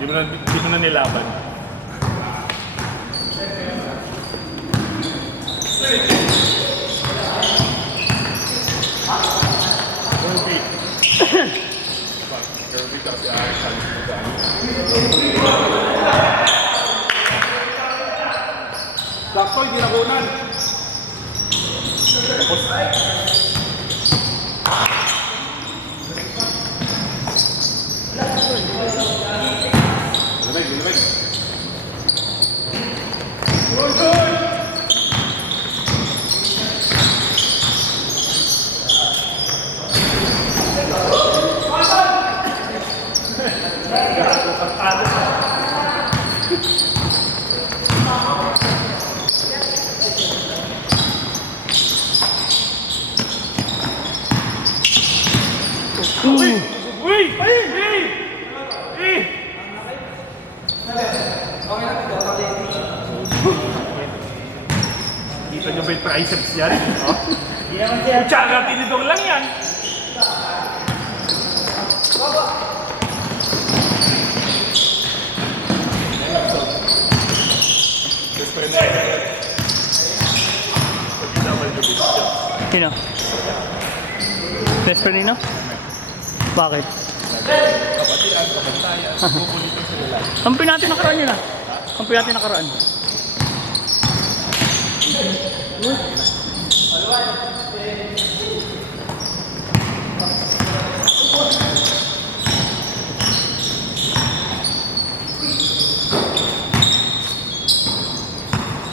Hindi mo na nilaban. Kirby kasi ay salis mo daan. Sakto, ginakunan. Tapos Lamig. Good! Kita nyo ba yung triceps yan? Tsaga, tinidor lang yan. Sino? Desperino? Bakit? Kapatian, kabantayan, bubulito sila. Kampi natin nakaraan yun ah. Kampi natin nakaraan.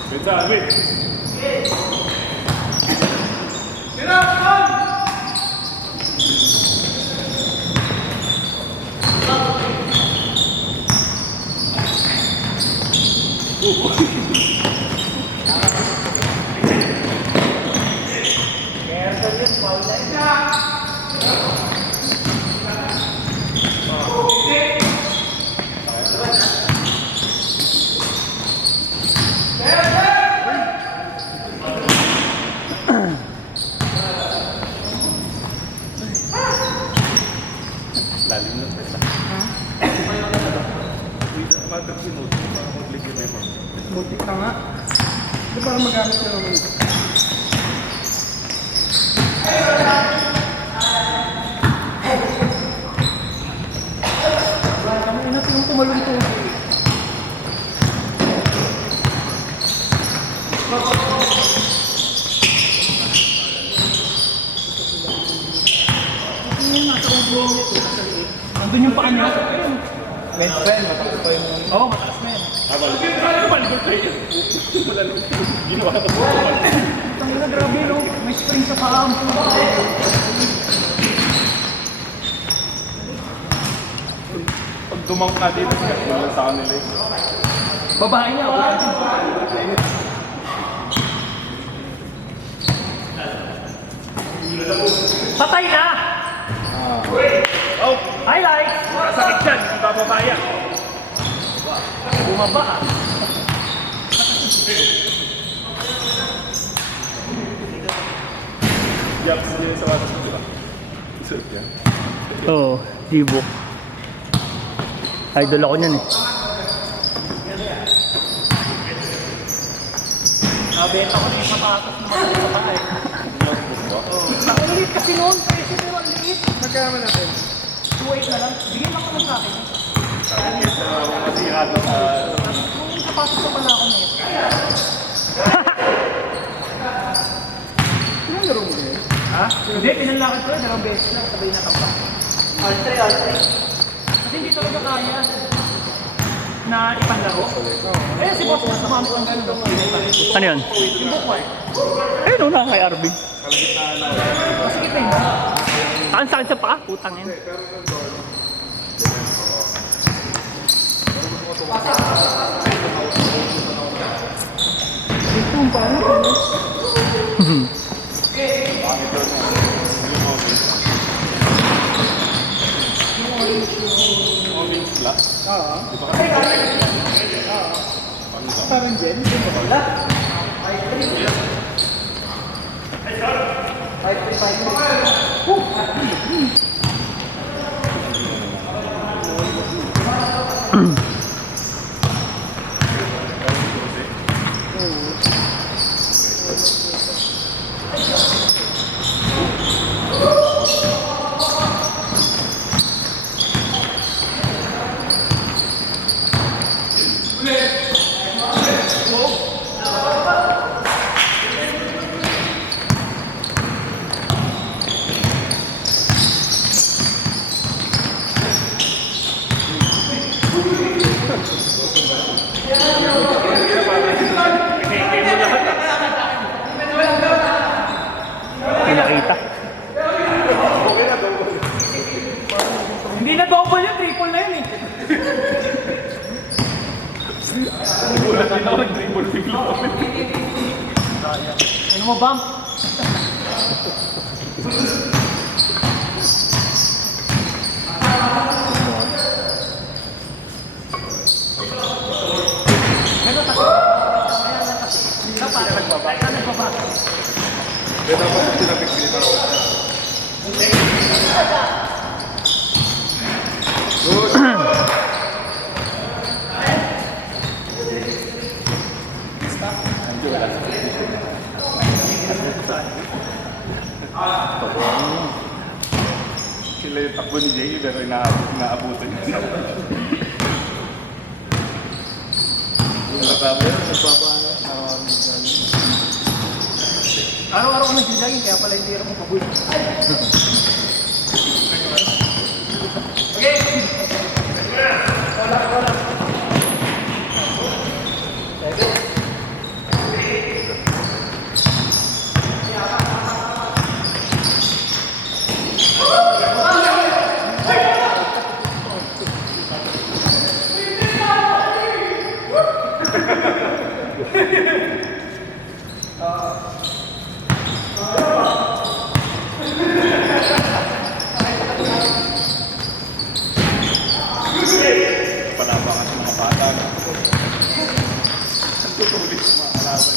Bentar, wait. Lalim na pesa. Matag sinod, mag-ligyan na yung Butik na nga. Ito parang magamit ka naman. Kami natin yung kumalunto. Nandun yung paa niya. Med friend, matakas pa yung... Oo, matakas na yan. Malikot tayo. Ginawa ka po. Ang na grabe no, may spring sa paa. Pag dumang ka dito, wala sa kanila eh. Babae niya, wala. Patay na! Oh! Highlight! Sakit dyan, hindi bababa yan. Bumaba ah. Yap, sila sa watas mo diba? Isot yan. Oo, Jibo. Idol ako niyan eh. Nabenta ko na yung sapatos na mga sa paa eh. Ang liit kasi noon, presyo pero ang liit. Magkama natin. 2.8 na lang. Bigyan lang ko lang sa akin. Masirado sa... Yung sapatos na pala ako na yun. Anong laro mo yun? Ha? Hindi, pinanlakad ko yun. 2 beses lang, sabay na kapag. Altre. Kasi hindi talaga kaya na ipanlaro. Eh, si boss na sumama ko ang gano'n. Ano yun? Yung bookmark. Ayun o, kay RB. Kasi kita yun. Saan sa paa? Putang yun. Ito ang paano ko. Parang dyan, hindi mo wala. Pinakita. Hindi na double yun, triple na yun eh. Gulat din ako nag-dribble bigla. Ano mo, bump? Sila yung takbo ni Jay, pero inaabutan niya. Araw-araw ko nag-jogging, kaya pala hindi ako pabul. Palabangan sa mga bata. Tutulis sa mga kalaban.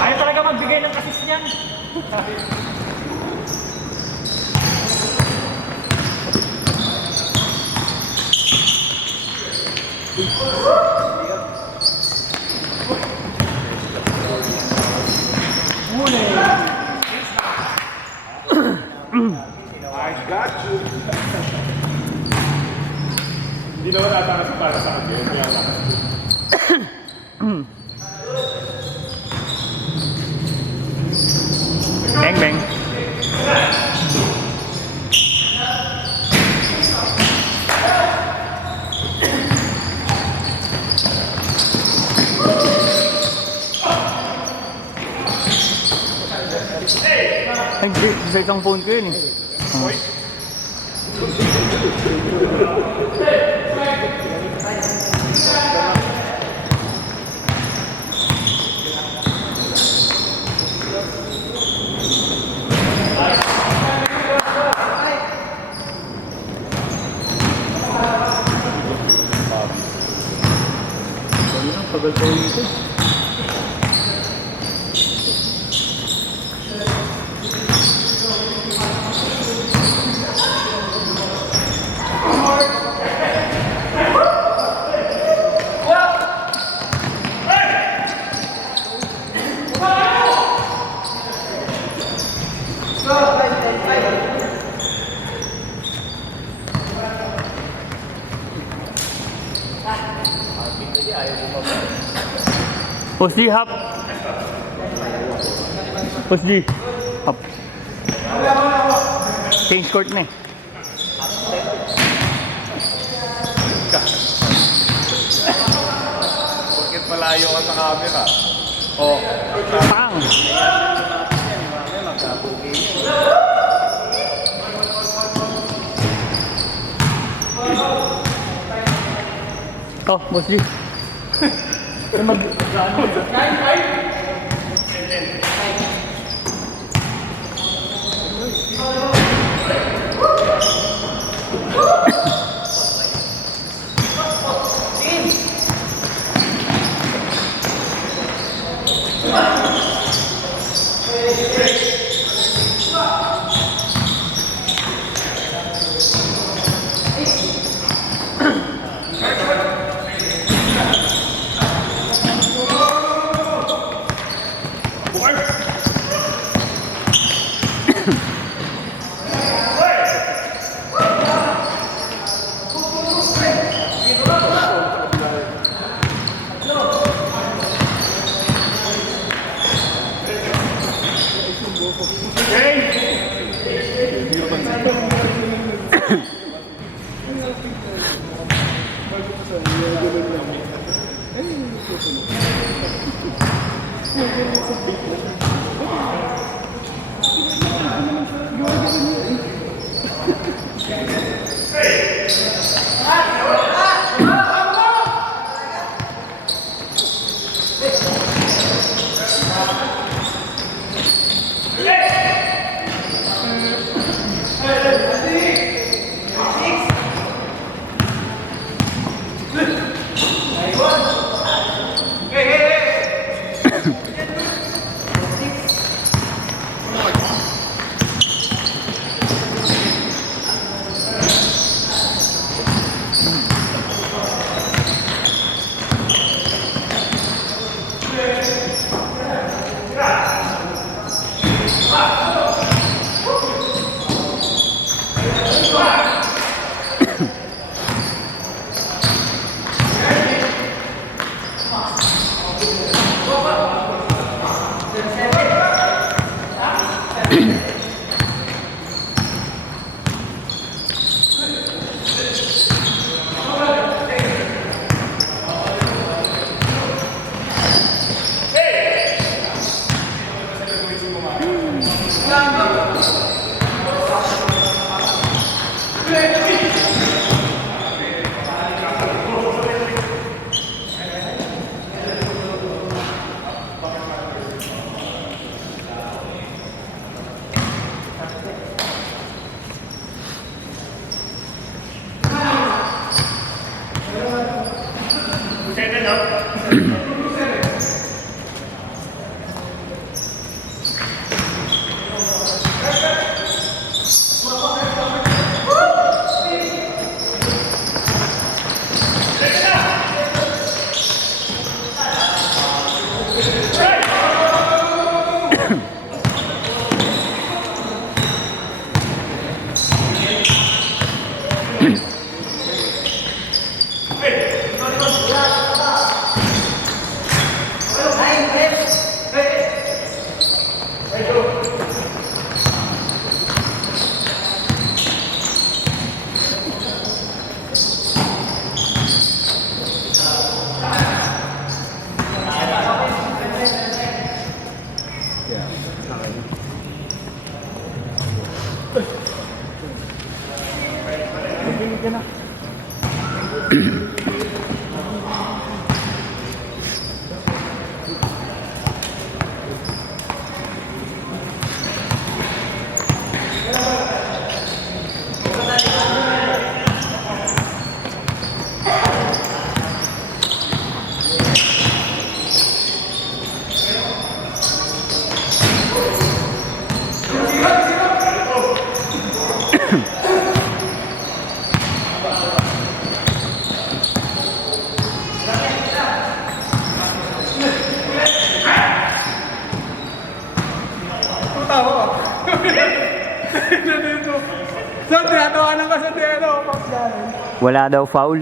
Ayaw talaga magbigay ng assist niyan. I got you. Hindi naman ata para sa akin. Kaya lang. Bang bang. Ay, sa isang phone ko yun eh. Oh. Tagal ko dito. Pusdi hap. Pusdi hap. Change court na eh. Bakit malayo ka sa camera? Oh. Pang! Oh, Pusdi. Wala daw foul.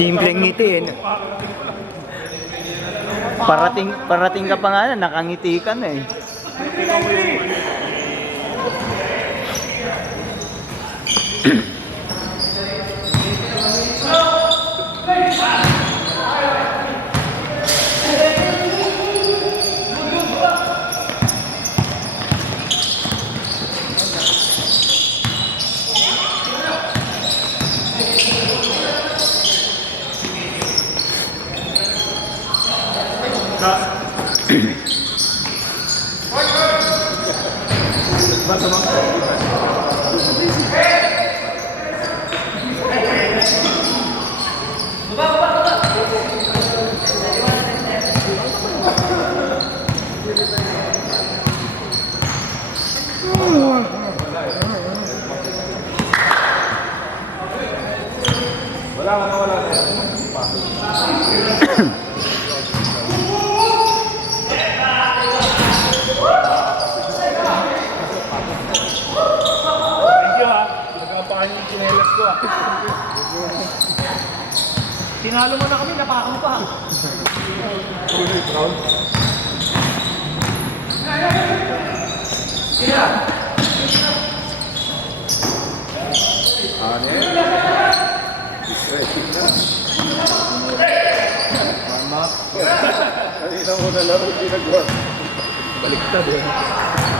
Simpleng ngiti eh. Parating ka pa nga na, nakangiti ka na eh. Thank you ha. Nagkapakan yung chinelas ko ah. Tinalo mo na kami, napakam pa. Kanina mo na laro, hindi nagawa. Baliktad eh.